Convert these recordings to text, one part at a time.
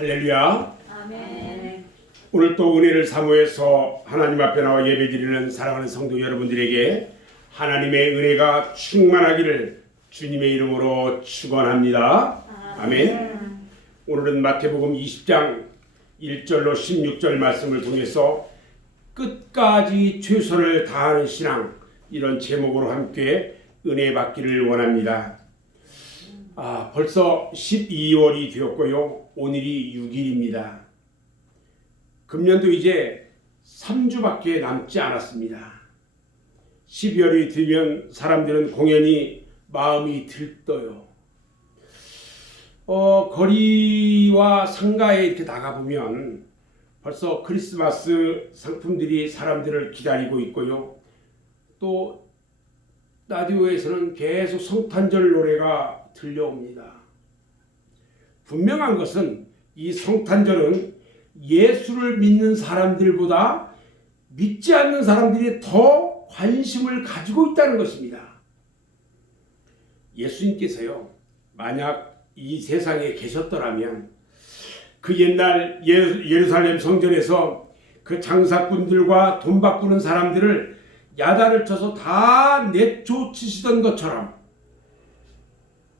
할렐루야. 아멘. 오늘 또 은혜를 사모해서 하나님 앞에 나와 예배드리는 사랑하는 성도 여러분들에게 하나님의 은혜가 충만하기를 주님의 이름으로 축원합니다. 아멘. 오늘은 마태복음 20장 1절로 16절 말씀을 통해서 끝까지 최선을 다하는 신앙, 이런 제목으로 함께 은혜 받기를 원합니다. 벌써 12월이 되었고요. 오늘이 6일입니다. 금년도 이제 3주밖에 남지 않았습니다. 12월이 되면 사람들은 공연히 마음이 들떠요. 거리와 상가에 이렇게 나가보면 벌써 크리스마스 상품들이 사람들을 기다리고 있고요. 또 라디오에서는 계속 성탄절 노래가 들려옵니다. 분명한 것은 이 성탄절은 예수를 믿는 사람들보다 믿지 않는 사람들이 더 관심을 가지고 있다는 것입니다. 예수님께서요, 만약 이 세상에 계셨더라면 그 옛날 예루살렘 성전에서 그 장사꾼들과 돈 바꾸는 사람들을 야단을 쳐서 다 내쫓으시던 것처럼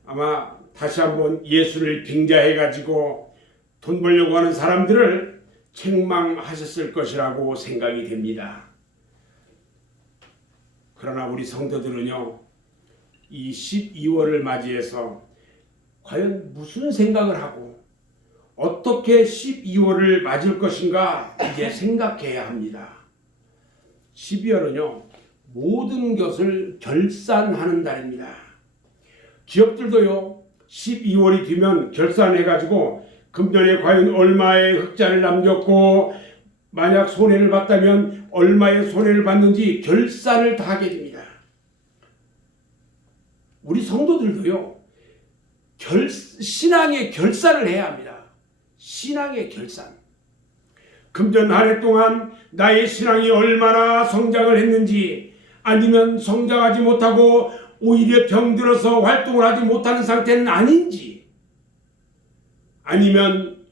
아마 다시 한번 예수를 빙자해가지고 돈 벌려고 하는 사람들을 책망하셨을 것이라고 생각이 됩니다. 그러나 우리 성도들은요, 이 12월을 맞이해서 과연 무슨 생각을 하고 어떻게 12월을 맞을 것인가 이제 생각해야 합니다. 12월은요, 모든 것을 결산하는 달입니다. 기업들도요, 12월이 되면 결산해가지고 금년에 과연 얼마의 흑자를 남겼고 만약 손해를 봤다면 얼마의 손해를 봤는지 결산을 다 하게 됩니다. 우리 성도들도요, 신앙의 결산을 해야 합니다. 신앙의 결산. 금년 한 해 동안 나의 신앙이 얼마나 성장을 했는지, 아니면 성장하지 못하고 오히려 병들어서 활동을 하지 못하는 상태는 아닌지, 아니면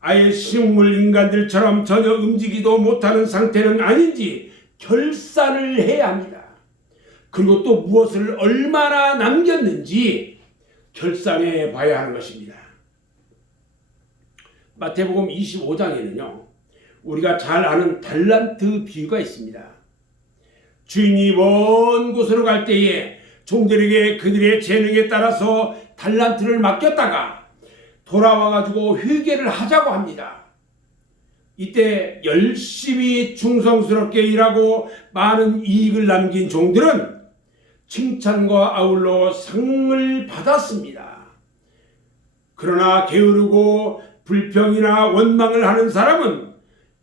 아예 식물 인간들처럼 전혀 움직이도 못하는 상태는 아닌지 결산을 해야 합니다. 그리고 또 무엇을 얼마나 남겼는지 결산해 봐야 하는 것입니다. 마태복음 25장에는요, 우리가 잘 아는 달란트 비유가 있습니다. 주인이 먼 곳으로 갈 때에 종들에게 그들의 재능에 따라서 달란트를 맡겼다가 돌아와가지고 회개를 하자고 합니다. 이때 열심히 충성스럽게 일하고 많은 이익을 남긴 종들은 칭찬과 아울러 상을 받았습니다. 그러나 게으르고 불평이나 원망을 하는 사람은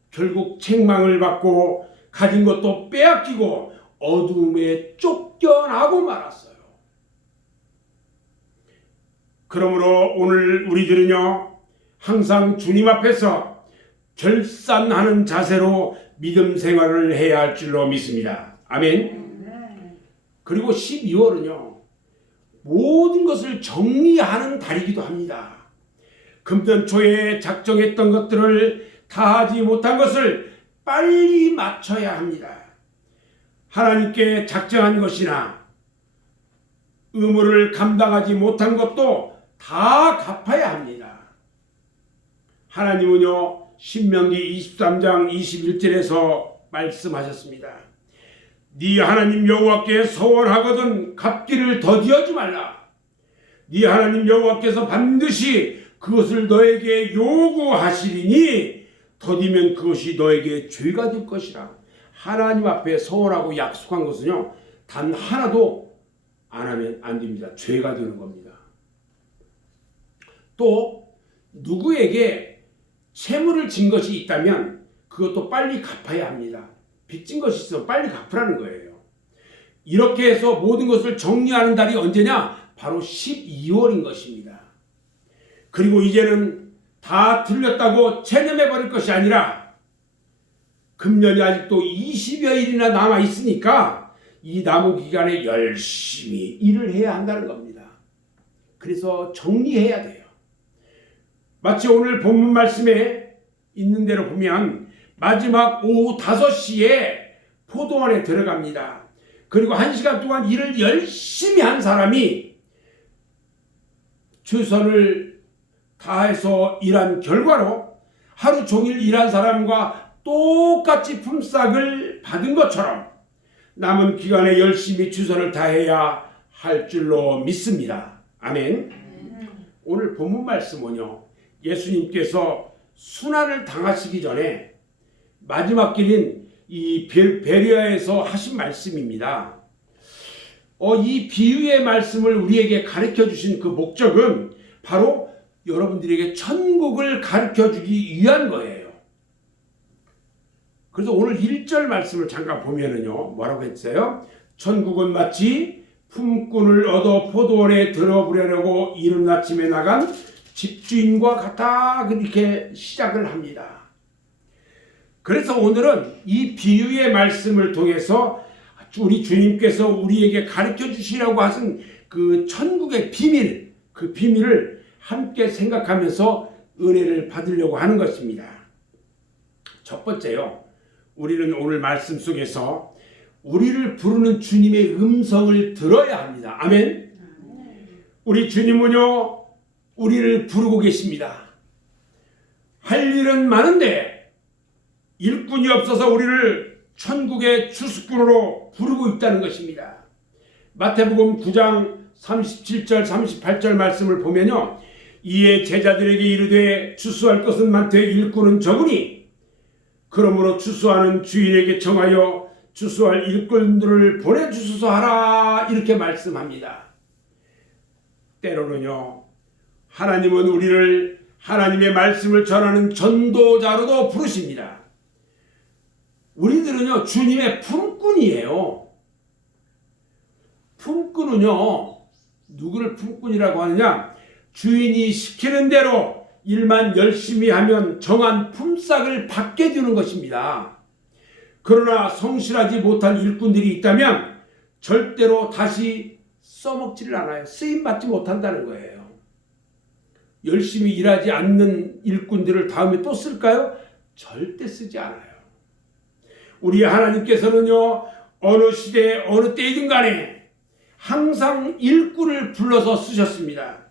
결국 책망을 받고 가진 것도 빼앗기고 어둠에 쫓겨나고 말았어요. 그러므로 오늘 우리들은요, 항상 주님 앞에서 결산하는 자세로 믿음 생활을 해야 할 줄로 믿습니다. 아멘. 그리고 12월은요, 모든 것을 정리하는 달이기도 합니다. 금년 초에 작정했던 것들을 다 하지 못한 것을 빨리 마쳐야 합니다. 하나님께 작정한 것이나 의무를 감당하지 못한 것도 다 갚아야 합니다. 하나님은요, 신명기 23장 21절에서 말씀하셨습니다. 네 하나님 여호와께 서원하거든 갚기를 더디하지 말라. 네 하나님 여호와께서 반드시 그것을 너에게 요구하시리니 더디면 그것이 너에게 죄가 될 것이라. 하나님 앞에 서원하고 약속한 것은요, 단 하나도 안 하면 안 됩니다. 죄가 되는 겁니다. 또 누구에게 채무를 진 것이 있다면 그것도 빨리 갚아야 합니다. 빚진 것이 있으면 빨리 갚으라는 거예요. 이렇게 해서 모든 것을 정리하는 달이 언제냐? 바로 12월인 것입니다. 그리고 이제는 다 틀렸다고 체념해버릴 것이 아니라 금년이 아직도 20여일이나 남아있으니까 이 남은 기간에 열심히 일을 해야 한다는 겁니다. 그래서 정리해야 돼요. 마치 오늘 본문 말씀에 있는 대로 보면 마지막 오후 5시에 포도원에 들어갑니다. 그리고 1시간 동안 일을 열심히 한 사람이 최선을 다해서 일한 결과로 하루 종일 일한 사람과 똑같이 품삯을 받은 것처럼 남은 기간에 열심히 최선을 다해야 할 줄로 믿습니다. 아멘. 오늘 본문 말씀은요, 예수님께서 순환을 당하시기 전에 마지막 길인 이 베레아에서 하신 말씀입니다. 이 비유의 말씀을 우리에게 가르쳐 주신 그 목적은 바로 여러분들에게 천국을 가르쳐 주기 위한 거예요. 그래서 오늘 1절 말씀을 잠깐 보면은요, 뭐라고 했어요? 천국은 마치 품꾼을 얻어 포도원에 들어보려고 이른 아침에 나간 집주인과 같다, 그렇게 시작을 합니다. 그래서 오늘은 이 비유의 말씀을 통해서 우리 주님께서 우리에게 가르쳐 주시라고 하신 그 천국의 비밀, 그 비밀을 함께 생각하면서 은혜를 받으려고 하는 것입니다. 첫 번째요, 우리는 오늘 말씀 속에서 우리를 부르는 주님의 음성을 들어야 합니다. 아멘. 우리 주님은요, 우리를 부르고 계십니다. 할 일은 많은데 일꾼이 없어서 우리를 천국의 주수꾼으로 부르고 있다는 것입니다. 마태복음 9장 37절 38절 말씀을 보면요, 이에 제자들에게 이르되 추수할 것은 많되 일꾼은 적으니 그러므로 추수하는 주인에게 청하여 추수할 일꾼들을 보내주소서 하라, 이렇게 말씀합니다. 때로는요, 하나님은 우리를 하나님의 말씀을 전하는 전도자로도 부르십니다. 우리들은요, 주님의 품꾼이에요. 품꾼은요, 누구를 품꾼이라고 하느냐? 주인이 시키는 대로 일만 열심히 하면 정한 품삯을 받게 되는 것입니다. 그러나 성실하지 못한 일꾼들이 있다면 절대로 다시 써먹지를 않아요. 쓰임받지 못한다는 거예요. 열심히 일하지 않는 일꾼들을 다음에 또 쓸까요? 절대 쓰지 않아요. 우리 하나님께서는요, 어느 시대에 어느 때이든 간에 항상 일꾼을 불러서 쓰셨습니다.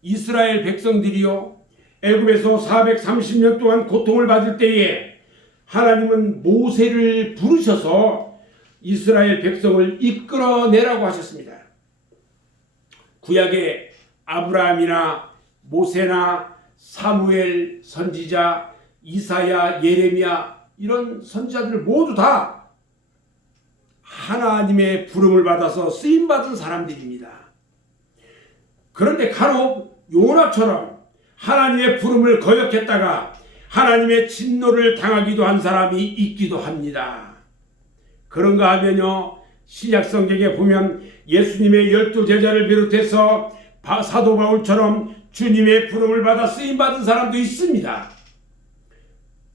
이스라엘 백성들이요, 애굽에서 430년 동안 고통을 받을 때에 하나님은 모세를 부르셔서 이스라엘 백성을 이끌어내라고 하셨습니다. 구약의 아브라함이나 모세나 사무엘 선지자, 이사야, 예레미야, 이런 선지자들 모두 다 하나님의 부름을 받아서 쓰임받은 사람들입니다. 그런데 간혹 요나처럼 하나님의 부름을 거역했다가 하나님의 진노를 당하기도 한 사람이 있기도 합니다. 그런가 하면요, 신약성경에 보면 예수님의 12제자를 비롯해서 사도 바울처럼 주님의 부름을 받아 쓰임받은 사람도 있습니다.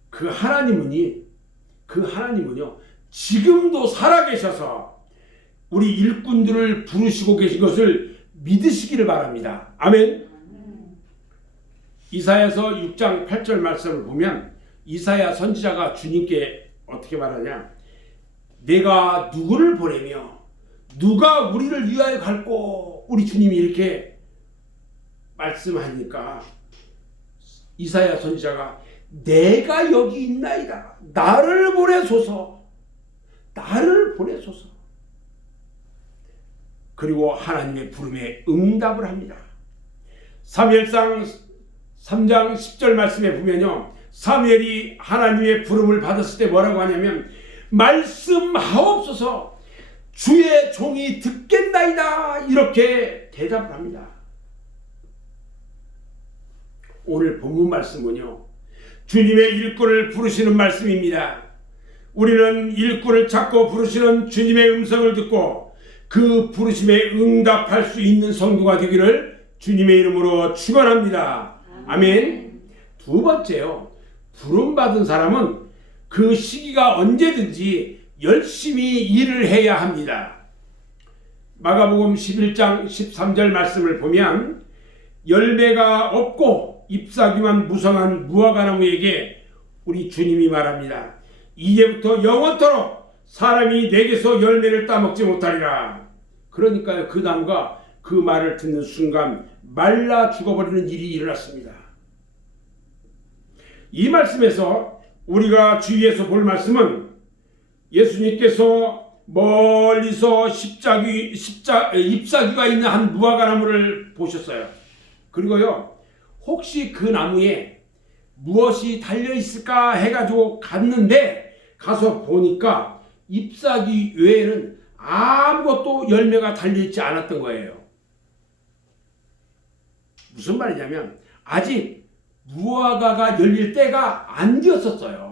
그 하나님은요, 지금도 살아계셔서 우리 일꾼들을 부르시고 계신 것을 믿으시기를 바랍니다. 아멘. 이사야서 6장 8절 말씀을 보면 이사야 선지자가 주님께 어떻게 말하냐? 내가 누구를 보내며 누가 우리를 위하여 갈꼬? 우리 주님이 이렇게 말씀하니까 이사야 선지자가 내가 여기 있나이다, 나를 보내소서, 나를 보내소서. 그리고 하나님의 부름에 응답을 합니다. 사무엘상 3장 10절 말씀에 보면요, 사무엘이 하나님의 부름을 받았을 때 뭐라고 하냐면 말씀하옵소서, 주의 종이 듣겠나이다, 이렇게 대답을 합니다. 오늘 본문 말씀은요, 주님의 일꾼을 부르시는 말씀입니다. 우리는 일꾼을 찾고 부르시는 주님의 음성을 듣고 그 부르심에 응답할 수 있는 성도가 되기를 주님의 이름으로 축원합니다. 아멘. 두 번째요, 부름받은 사람은 그 시기가 언제든지 열심히 일을 해야 합니다. 마가복음 11장 13절 말씀을 보면 열매가 없고 잎사귀만 무성한 무화과나무에게 우리 주님이 말합니다. 이제부터 영원토록 사람이 내게서 열매를 따먹지 못하리라. 그러니까요, 그 나무가 그 말을 듣는 순간 말라 죽어버리는 일이 일어났습니다. 이 말씀에서 우리가 주위에서 볼 말씀은 예수님께서 멀리서 잎사귀가 있는 한 무화과나무를 보셨어요. 그리고요, 혹시 그 나무에 무엇이 달려있을까 해가지고 갔는데, 가서 보니까 잎사귀 외에는 아무것도 열매가 달려있지 않았던 거예요. 무슨 말이냐면 아직 무화과가 열릴 때가 안 되었었어요.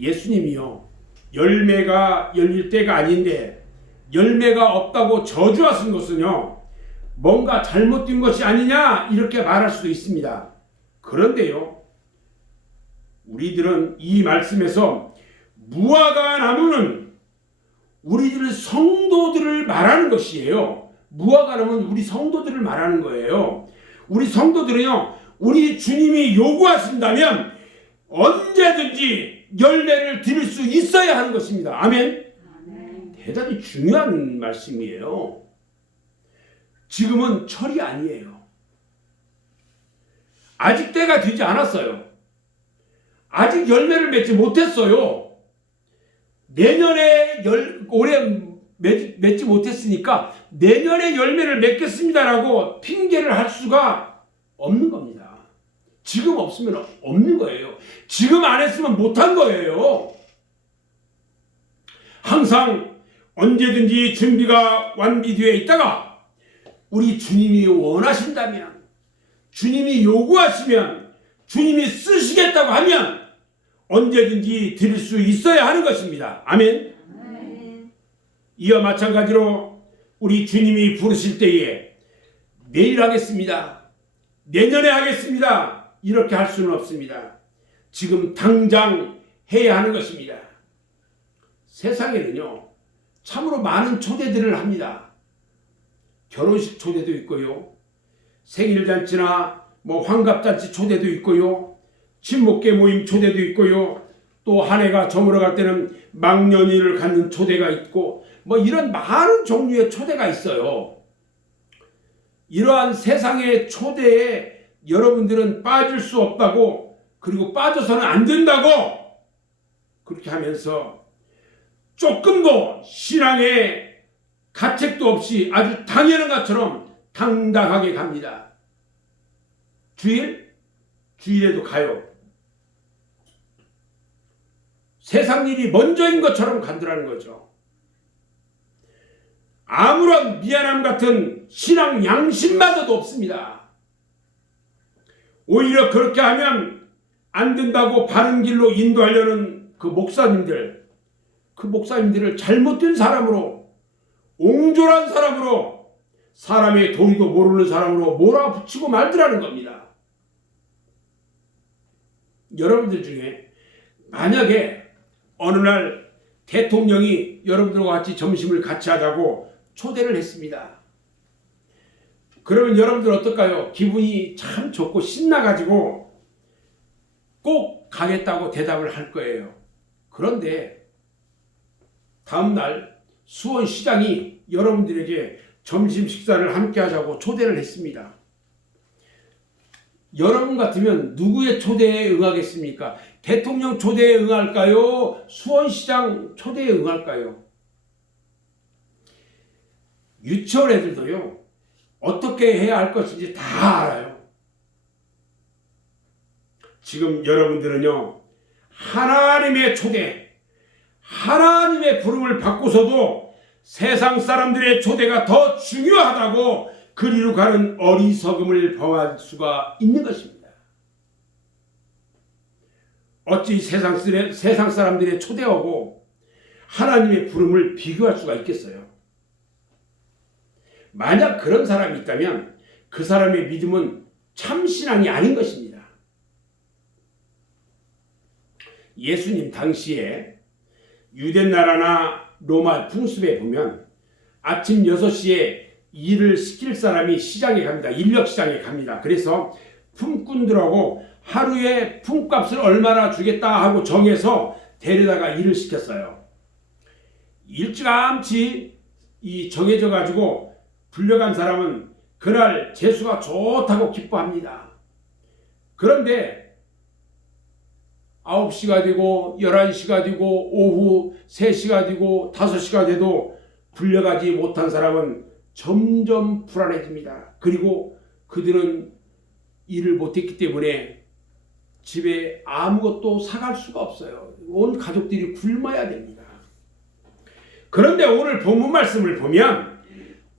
예수님이요, 열매가 열릴 때가 아닌데 열매가 없다고 저주하신 것은요, 뭔가 잘못된 것이 아니냐 이렇게 말할 수도 있습니다. 그런데요, 우리들은 이 말씀에서 무화과 나무는 우리들 성도들을 말하는 것이에요. 무화과 나무는 우리 성도들을 말하는 거예요. 우리 성도들은요, 우리 주님이 요구하신다면 언제든지 열매를 드릴 수 있어야 하는 것입니다. 아멘. 대단히 중요한 말씀이에요. 지금은 철이 아니에요. 아직 때가 되지 않았어요. 아직 열매를 맺지 못했어요. 내년에 올해 맺지 못했으니까 내년에 열매를 맺겠습니다라고 핑계를 할 수가 없는 겁니다. 지금 없으면 없는 거예요. 지금 안 했으면 못한 거예요. 항상 언제든지 준비가 완비되어 있다가 우리 주님이 원하신다면, 주님이 요구하시면, 주님이 쓰시겠다고 하면 언제든지 드릴 수 있어야 하는 것입니다. 아멘. 이와 마찬가지로 우리 주님이 부르실 때에 내일 하겠습니다, 내년에 하겠습니다, 이렇게 할 수는 없습니다. 지금 당장 해야 하는 것입니다. 세상에는요, 참으로 많은 초대들을 합니다. 결혼식 초대도 있고요, 생일잔치나 환갑잔치 초대도 있고요, 친목계 모임 초대도 있고요, 또 한 해가 저물어갈 때는 망년일을 갖는 초대가 있고, 이런 많은 종류의 초대가 있어요. 이러한 세상의 초대에 여러분들은 빠질 수 없다고, 그리고 빠져서는 안 된다고 그렇게 하면서 조금도 신앙의 가책도 없이 아주 당연한 것처럼 당당하게 갑니다. 주일에도 가요. 세상 일이 먼저인 것처럼 간다는 거죠. 아무런 미안함 같은 신앙 양심마저도 없습니다. 오히려 그렇게 하면 안 된다고 바른 길로 인도하려는 그 목사님들을 잘못된 사람으로, 옹졸한 사람으로, 사람의 도리도 모르는 사람으로 몰아붙이고 말더라는 겁니다. 여러분들 중에 만약에 어느 날 대통령이 여러분들과 같이 점심을 같이 하자고 초대를 했습니다. 그러면 여러분들 어떨까요? 기분이 참 좋고 신나가지고 꼭 가겠다고 대답을 할 거예요. 그런데 다음날 수원시장이 여러분들에게 점심 식사를 함께 하자고 초대를 했습니다. 여러분 같으면 누구의 초대에 응하겠습니까? 대통령 초대에 응할까요? 수원시장 초대에 응할까요? 유치원 애들도요, 어떻게 해야 할 것인지 다 알아요. 지금 여러분들은요, 하나님의 초대, 하나님의 부름을 받고서도 세상 사람들의 초대가 더 중요하다고 그리로 가는 어리석음을 범할 수가 있는 것입니다. 어찌 세상 사람들의 초대하고 하나님의 부름을 비교할 수가 있겠어요? 만약 그런 사람이 있다면 그 사람의 믿음은 참 신앙이 아닌 것입니다. 예수님 당시에 유대 나라나 로마 풍습에 보면 아침 6시에 일을 시킬 사람이 시장에 갑니다. 인력 시장에 갑니다. 그래서 품꾼들하고 하루에 품값을 얼마나 주겠다 하고 정해서 데려다가 일을 시켰어요. 일찌감치 이 정해져 가지고 불려간 사람은 그날 재수가 좋다고 기뻐합니다. 그런데 9시가 되고 11시가 되고 오후 3시가 되고 5시가 돼도 불려가지 못한 사람은 점점 불안해집니다. 그리고 그들은 일을 못했기 때문에 집에 아무것도 사갈 수가 없어요. 온 가족들이 굶어야 됩니다. 그런데 오늘 본문 말씀을 보면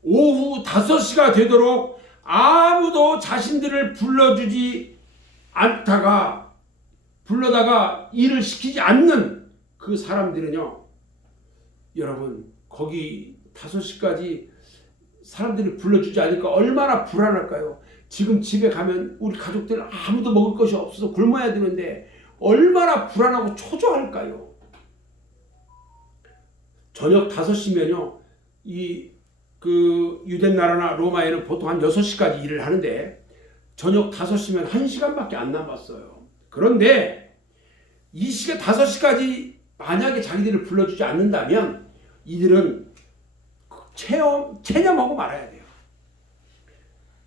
오후 5시가 되도록 아무도 자신들을 불러다가 일을 시키지 않는 그 사람들은요, 여러분 거기 5시까지 사람들이 불러주지 않으니까 얼마나 불안할까요? 지금 집에 가면 우리 가족들 아무도 먹을 것이 없어서 굶어야 되는데 얼마나 불안하고 초조할까요? 저녁 5시면요, 그 유대 나라나 로마에는 보통 한 6시까지 일을 하는데 저녁 5시면 1시간밖에 안 남았어요. 그런데 이 시간 5시까지 만약에 자기들을 불러주지 않는다면 이들은 체념하고 말아야 돼요.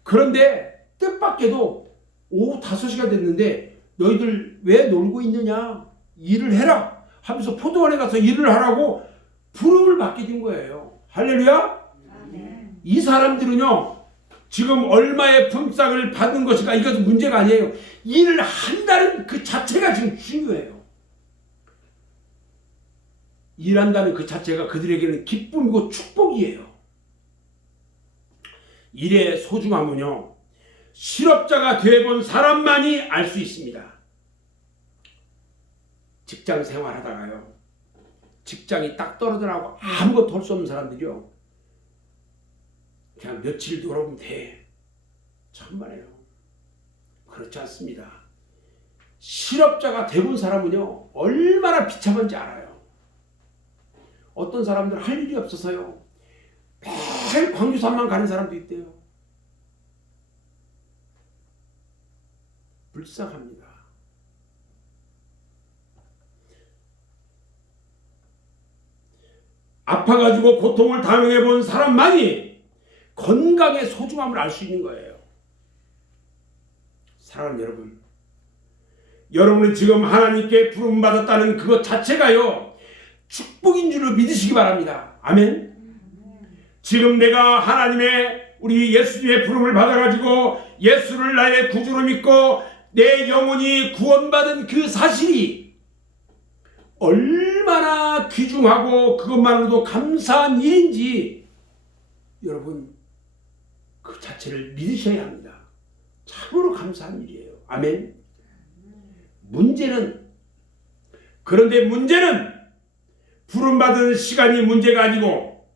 그런데 뜻밖에도 오후 5시가 됐는데 너희들 왜 놀고 있느냐? 일을 해라 하면서 포도원에 가서 일을 하라고 부름을 받게 된 거예요. 할렐루야. 이 사람들은요, 지금 얼마의 품삯을 받은 것인가, 이것은 문제가 아니에요. 일을 한다는 그 자체가 지금 중요해요. 일한다는 그 자체가 그들에게는 기쁨이고 축복이에요. 일의 소중함은요, 실업자가 되어본 사람만이 알 수 있습니다. 직장 생활하다가요, 직장이 딱 떨어져나가고 아무것도 할 수 없는 사람들이요, 그냥 며칠 놀아보면 돼. 천만에요. 그렇지 않습니다. 실업자가 되본 사람은요, 얼마나 비참한지 알아요. 어떤 사람들은 할 일이 없어서요, 매일 광주산만 가는 사람도 있대요. 불쌍합니다. 아파가지고 고통을 당해본 사람만이 건강의 소중함을 알 수 있는 거예요. 사랑하는 여러분, 여러분은 지금 하나님께 부름받았다는 그것 자체가요, 축복인 줄로 믿으시기 바랍니다. 아멘. 지금 내가 하나님의 우리 예수님의 부름을 받아가지고 예수를 나의 구주로 믿고 내 영혼이 구원받은 그 사실이 얼마나 귀중하고 그것만으로도 감사한 일인지 여러분 그 자체를 믿으셔야 합니다. 참으로 감사한 일이에요. 아멘. 그런데 문제는 부름받은 시간이 문제가 아니고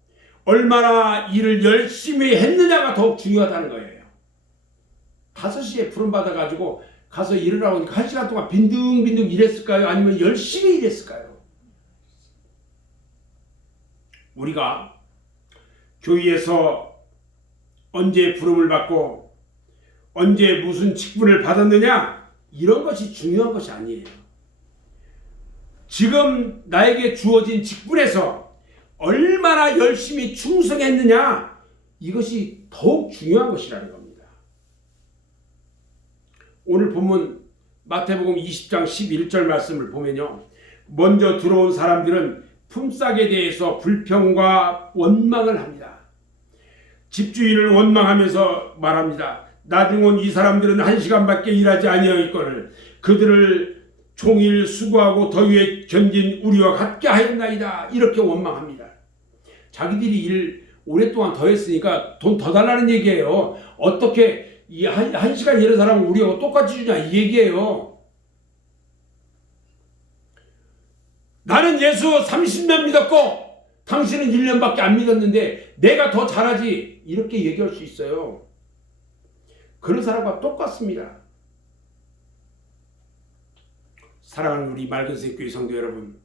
얼마나 일을 열심히 했느냐가 더욱 중요하다는 거예요. 5시에 부름받아가지고 가서 일을 하고 1시간 동안 빈둥빈둥 일했을까요? 아니면 열심히 일했을까요? 우리가 교회에서 언제 부름을 받고 언제 무슨 직분을 받았느냐, 이런 것이 중요한 것이 아니에요. 지금 나에게 주어진 직분에서 얼마나 열심히 충성했느냐, 이것이 더욱 중요한 것이라는 겁니다. 오늘 본문 마태복음 20장 11절 말씀을 보면요, 먼저 들어온 사람들은 품삯에 대해서 불평과 원망을 합니다. 집주인을 원망하면서 말합니다. 나중 온 이 사람들은 1시간밖에 일하지 아니하였거늘 그들을 종일 수고하고 더위에 견딘 우리와 같게 하였나이다. 이렇게 원망합니다. 자기들이 일 오랫동안 더 했으니까 돈 더 달라는 얘기예요. 어떻게 이 1시간 일한 사람은 우리하고 똑같이 주냐, 이 얘기예요. 나는 예수 30년 믿었고 당신은 1년밖에 안 믿었는데 내가 더 잘하지, 이렇게 얘기할 수 있어요. 그런 사람과 똑같습니다. 사랑하는 우리 맑은색 교회 성도 여러분,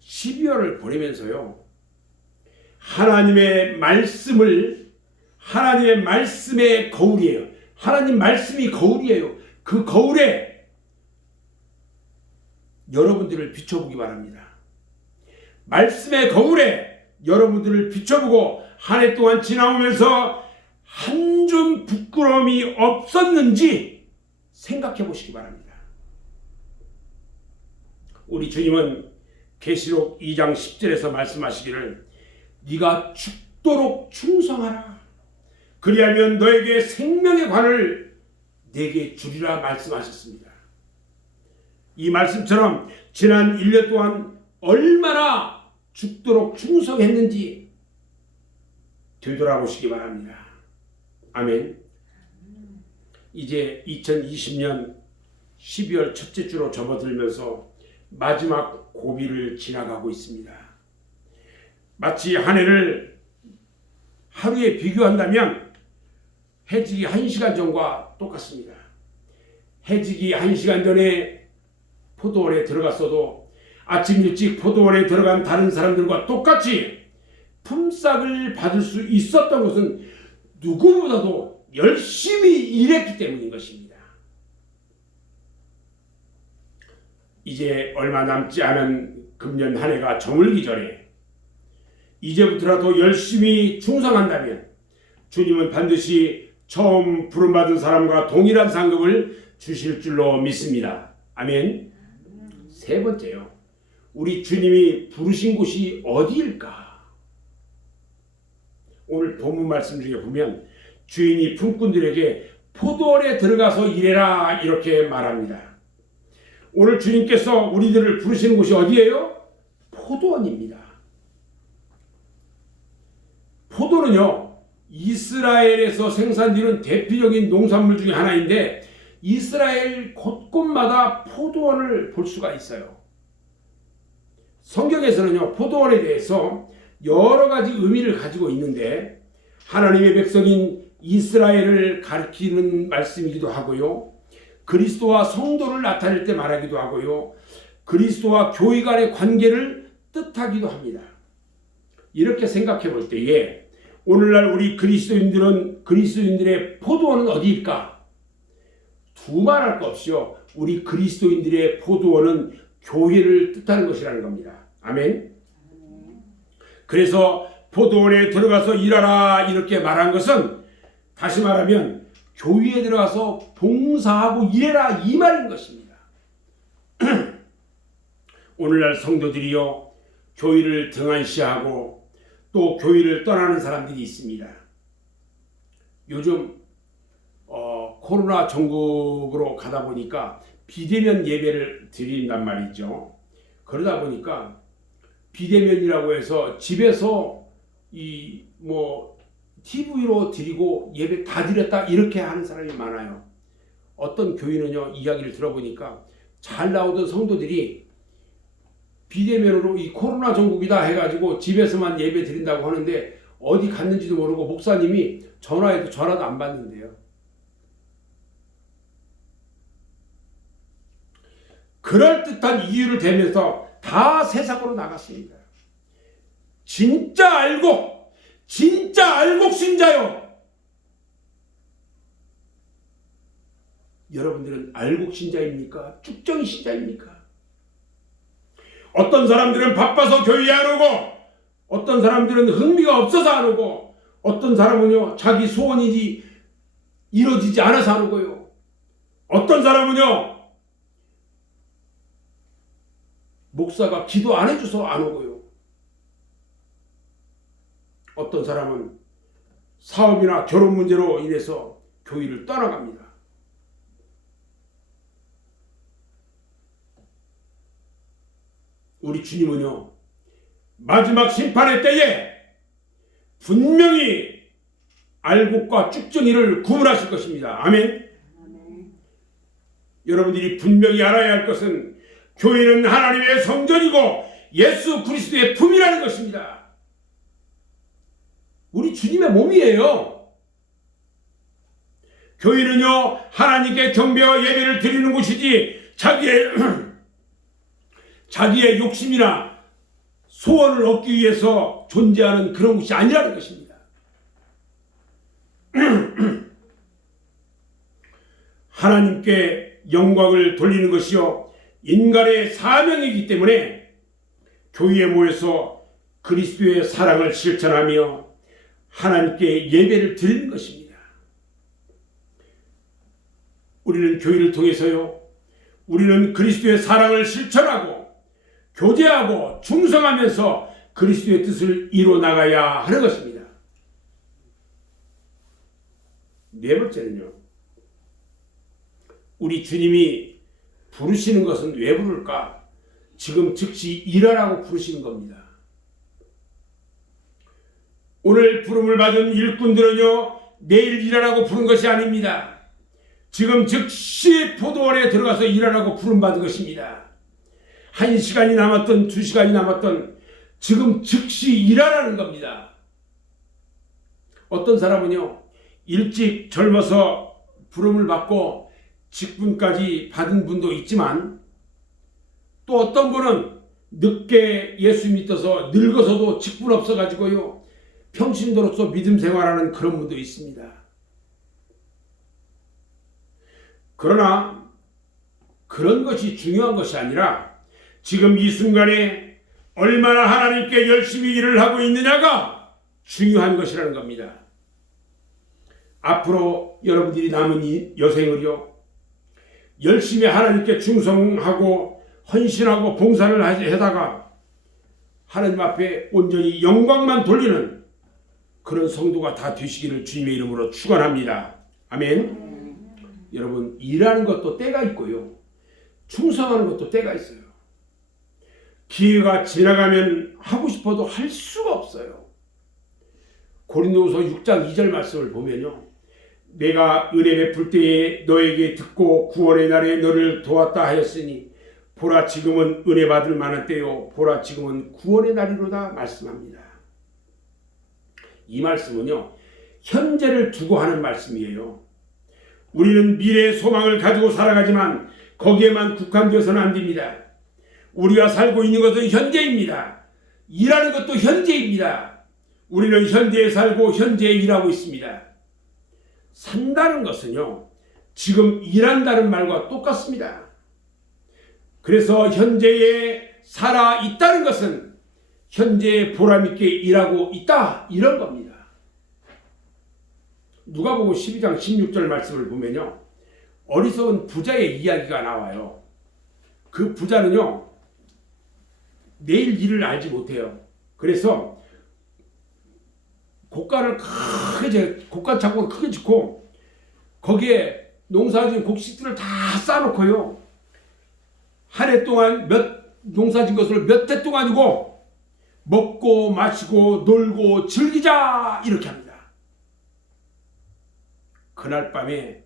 12월을 보내면서요, 하나님의 말씀의 거울이에요. 하나님 말씀이 거울이에요. 그 거울에 여러분들을 비춰보기 바랍니다. 말씀의 거울에 여러분들을 비춰보고 한 해 동안 지나오면서 한 줌 부끄러움이 없었는지 생각해 보시기 바랍니다. 우리 주님은 계시록 2장 10절에서 말씀하시기를 네가 죽도록 충성하라. 그리하면 너에게 생명의 관을 내게 주리라 말씀하셨습니다. 이 말씀처럼 지난 1년 동안 얼마나 죽도록 충성했는지 되돌아보시기 바랍니다. 아멘. 이제 2020년 12월 첫째 주로 접어들면서 마지막 고비를 지나가고 있습니다. 마치 한 해를 하루에 비교한다면 해지기 1시간 전과 똑같습니다. 해지기 1시간 전에 포도원에 들어갔어도 아침 일찍 포도원에 들어간 다른 사람들과 똑같이 품삯을 받을 수 있었던 것은 누구보다도 열심히 일했기 때문인 것입니다. 이제 얼마 남지 않은 금년 한 해가 저물기 전에 이제부터라도 열심히 충성한다면 주님은 반드시 처음 부름받은 사람과 동일한 상급을 주실 줄로 믿습니다. 아멘. 세 번째요. 우리 주님이 부르신 곳이 어디일까? 오늘 본문 말씀 중에 보면 주인이 품꾼들에게 포도원에 들어가서 일해라 이렇게 말합니다. 오늘 주님께서 우리들을 부르시는 곳이 어디예요? 포도원입니다. 포도는요, 이스라엘에서 생산되는 대표적인 농산물 중에 하나인데 이스라엘 곳곳마다 포도원을 볼 수가 있어요. 성경에서는요, 포도원에 대해서 여러 가지 의미를 가지고 있는데 하나님의 백성인 이스라엘을 가리키는 말씀이기도 하고요. 그리스도와 성도를 나타낼 때 말하기도 하고요. 그리스도와 교회 간의 관계를 뜻하기도 합니다. 이렇게 생각해 볼 때에 오늘날 우리 그리스도인들의 포도원은 어디일까? 두말할 것 없이요. 우리 그리스도인들의 포도원은 교회를 뜻하는 것이라는 겁니다. 아멘. 그래서 포도원에 들어가서 일하라 이렇게 말한 것은 다시 말하면 교회에 들어가서 봉사하고 일해라 이 말인 것입니다. 오늘날 성도들이요, 교회를 등한시하고 또 교회를 떠나는 사람들이 있습니다. 요즘 코로나 전국으로 가다 보니까 비대면 예배를 드린단 말이죠. 그러다 보니까 비대면이라고 해서 집에서 TV로 드리고 예배 다 드렸다 이렇게 하는 사람이 많아요. 어떤 교회는요, 이야기를 들어보니까 잘 나오던 성도들이 비대면으로 이 코로나 전국이다 해가지고 집에서만 예배 드린다고 하는데 어디 갔는지도 모르고 목사님이 전화해도 전화도 안 받는데요. 그럴듯한 이유를 대면서 다 세상으로 나갔습니다. 진짜 알곡 신자요. 여러분들은 알곡 신자입니까? 쭉정이 신자입니까? 어떤 사람들은 바빠서 교회에 안 오고, 어떤 사람들은 흥미가 없어서 안 오고, 어떤 사람은요 자기 소원이 이루어지지 않아서 안 오고요. 어떤 사람은요 목사가 기도 안 해줘서 안 오고요. 어떤 사람은 사업이나 결혼 문제로 인해서 교회를 떠나갑니다. 우리 주님은요, 마지막 심판의 때에 분명히 알곡과 쭉정이를 구분하실 것입니다. 아멘. 여러분들이 분명히 알아야 할 것은 교회는 하나님의 성전이고 예수 그리스도의 품이라는 것입니다. 우리 주님의 몸이에요. 교회는요, 하나님께 경배와 예배를 드리는 곳이지 자기의 욕심이나 소원을 얻기 위해서 존재하는 그런 곳이 아니라는 것입니다. 하나님께 영광을 돌리는 것이요 인간의 사명이기 때문에 교회에 모여서 그리스도의 사랑을 실천하며 하나님께 예배를 드리는 것입니다. 우리는 교회를 통해서요, 우리는 그리스도의 사랑을 실천하고 교제하고 충성하면서 그리스도의 뜻을 이루어 나가야 하는 것입니다. 네 번째는요, 우리 주님이 부르시는 것은 왜 부를까? 지금 즉시 일하라고 부르시는 겁니다. 오늘 부름을 받은 일꾼들은요, 내일 일하라고 부른 것이 아닙니다. 지금 즉시 포도원에 들어가서 일하라고 부름받은 것입니다. 1시간이 남았던 2시간이 남았던 지금 즉시 일하라는 겁니다. 어떤 사람은요, 일찍 젊어서 부름을 받고 직분까지 받은 분도 있지만, 또 어떤 분은 늦게 예수 믿어서 늙어서도 직분 없어가지고요, 평신도로서 믿음 생활하는 그런 분도 있습니다. 그러나 그런 것이 중요한 것이 아니라 지금 이 순간에 얼마나 하나님께 열심히 일을 하고 있느냐가 중요한 것이라는 겁니다. 앞으로 여러분들이 남은 이 여생을요, 열심히 하나님께 충성하고 헌신하고 봉사를 하다가 하나님 앞에 온전히 영광만 돌리는 그런 성도가 다 되시기를 주님의 이름으로 축원합니다. 아멘. 여러분, 일하는 것도 때가 있고요, 충성하는 것도 때가 있어요. 기회가 지나가면 하고 싶어도 할 수가 없어요. 고린도후서 6장 2절 말씀을 보면요, 내가 은혜 베풀 때에 너에게 듣고 구원의 날에 너를 도왔다 하였으니 보라 지금은 은혜 받을 만한 때요 보라 지금은 구원의 날이로다 말씀합니다. 이 말씀은요, 현재를 두고 하는 말씀이에요. 우리는 미래의 소망을 가지고 살아가지만 거기에만 국한되어서는 안 됩니다. 우리가 살고 있는 것은 현재입니다. 일하는 것도 현재입니다. 우리는 현재에 살고 현재에 일하고 있습니다. 산다는 것은요, 지금 일한다는 말과 똑같습니다. 그래서 현재에 살아 있다는 것은 현재에 보람있게 일하고 있다, 이런 겁니다. 누가복음 12장 16절 말씀을 보면요, 어리석은 부자의 이야기가 나와요. 그 부자는요, 내일 일을 알지 못해요. 그래서 곡간을 크게, 곡간 창고를 크게 짓고 거기에 농사진 곡식들을 다 쌓아놓고요, 한 해 동안 농사진 것을 몇 해 동안이고 먹고 마시고 놀고 즐기자, 이렇게 합니다. 그날 밤에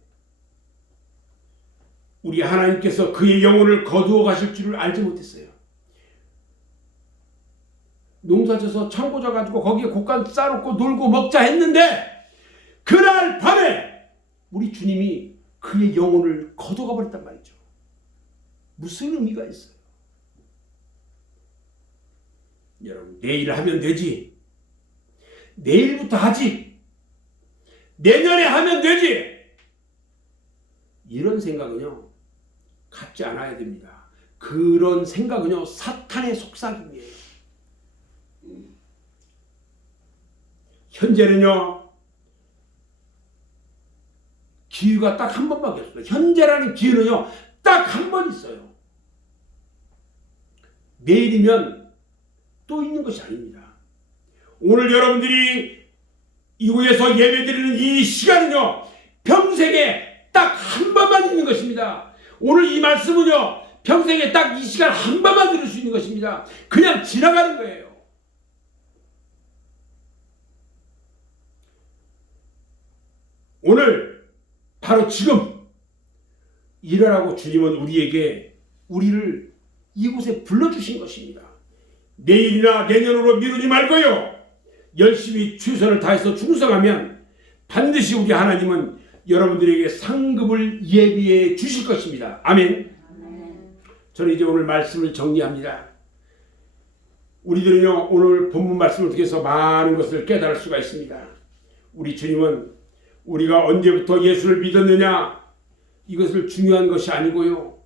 우리 하나님께서 그의 영혼을 거두어 가실 줄을 알지 못했어요. 농사져서 창고 져가지고 거기에 곡간 쌓아놓고 놀고 먹자 했는데 그날 밤에 우리 주님이 그의 영혼을 거둬가 버렸단 말이죠. 무슨 의미가 있어요? 여러분, 내일 하면 되지, 내일부터 하지, 내년에 하면 되지, 이런 생각은요, 갖지 않아야 됩니다. 그런 생각은요, 사탄의 속삭임이에요. 현재는요, 기회가 딱 한 번밖에 없어요. 현재라는 기회는요, 딱 한 번 있어요. 내일이면 또 있는 것이 아닙니다. 오늘 여러분들이 이곳에서 예배드리는 이 시간은요, 평생에 딱 한 번만 있는 것입니다. 오늘 이 말씀은요, 평생에 딱 이 시간 한 번만 들을 수 있는 것입니다. 그냥 지나가는 거예요. 오늘 바로 지금 일하라고 주님은 우리를 이곳에 불러주신 것입니다. 내일이나 내년으로 미루지 말고요, 열심히 최선을 다해서 충성하면 반드시 우리 하나님은 여러분들에게 상급을 예비해 주실 것입니다. 아멘. 저는 이제 오늘 말씀을 정리합니다. 우리들은요 오늘 본문 말씀을 통해서 많은 것을 깨달을 수가 있습니다. 우리 주님은 우리가 언제부터 예수를 믿었느냐 이것을 중요한 것이 아니고요,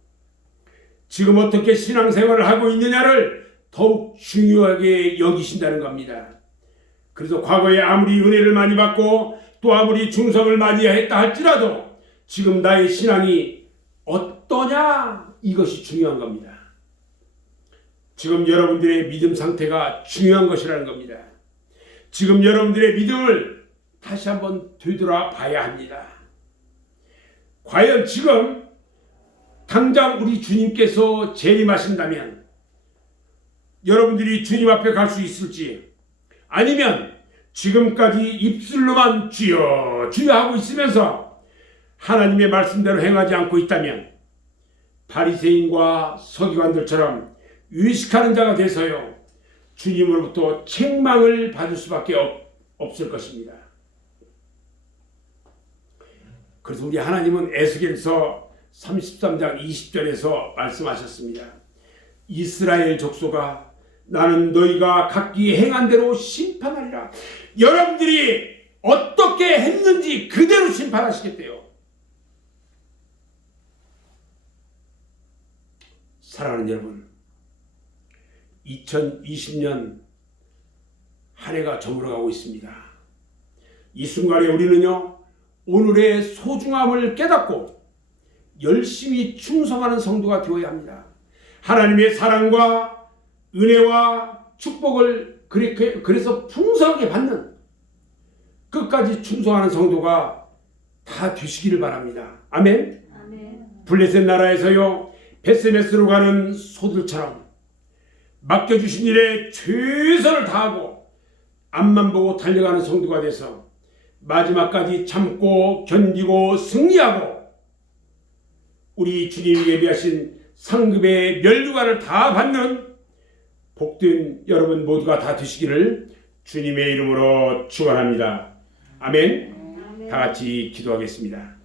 지금 어떻게 신앙생활을 하고 있느냐를 더욱 중요하게 여기신다는 겁니다. 그래서 과거에 아무리 은혜를 많이 받고 또 아무리 충성을 많이 했다 할지라도 지금 나의 신앙이 어떠냐 이것이 중요한 겁니다. 지금 여러분들의 믿음 상태가 중요한 것이라는 겁니다. 지금 여러분들의 믿음을 다시 한번 되돌아봐야 합니다. 과연 지금 당장 우리 주님께서 재림하신다면 여러분들이 주님 앞에 갈 수 있을지, 아니면 지금까지 입술로만 주여 주여 하고 있으면서 하나님의 말씀대로 행하지 않고 있다면 바리새인과 서기관들처럼 의식하는 자가 돼서요 주님으로부터 책망을 받을 수밖에 없을 것입니다. 그래서 우리 하나님은 에스겔서 33장 20절에서 말씀하셨습니다. 이스라엘 족속아, 나는 너희가 각기 행한 대로 심판하리라. 여러분들이 어떻게 했는지 그대로 심판하시겠대요. 사랑하는 여러분, 2020년 한 해가 저물어가고 있습니다. 이 순간에 우리는요 오늘의 소중함을 깨닫고 열심히 충성하는 성도가 되어야 합니다. 하나님의 사랑과 은혜와 축복을 그래서 풍성하게 받는 끝까지 충성하는 성도가 다 되시기를 바랍니다. 아멘. 아멘. 블레셋 나라에서요 베세메스로 가는 소들처럼 맡겨주신 일에 최선을 다하고 앞만 보고 달려가는 성도가 돼서 마지막까지 참고 견디고 승리하고 우리 주님이 예비하신 상급의 면류관을 다 받는 복된 여러분 모두가 다 되시기를 주님의 이름으로 축원합니다. 아멘. 다 같이 기도하겠습니다.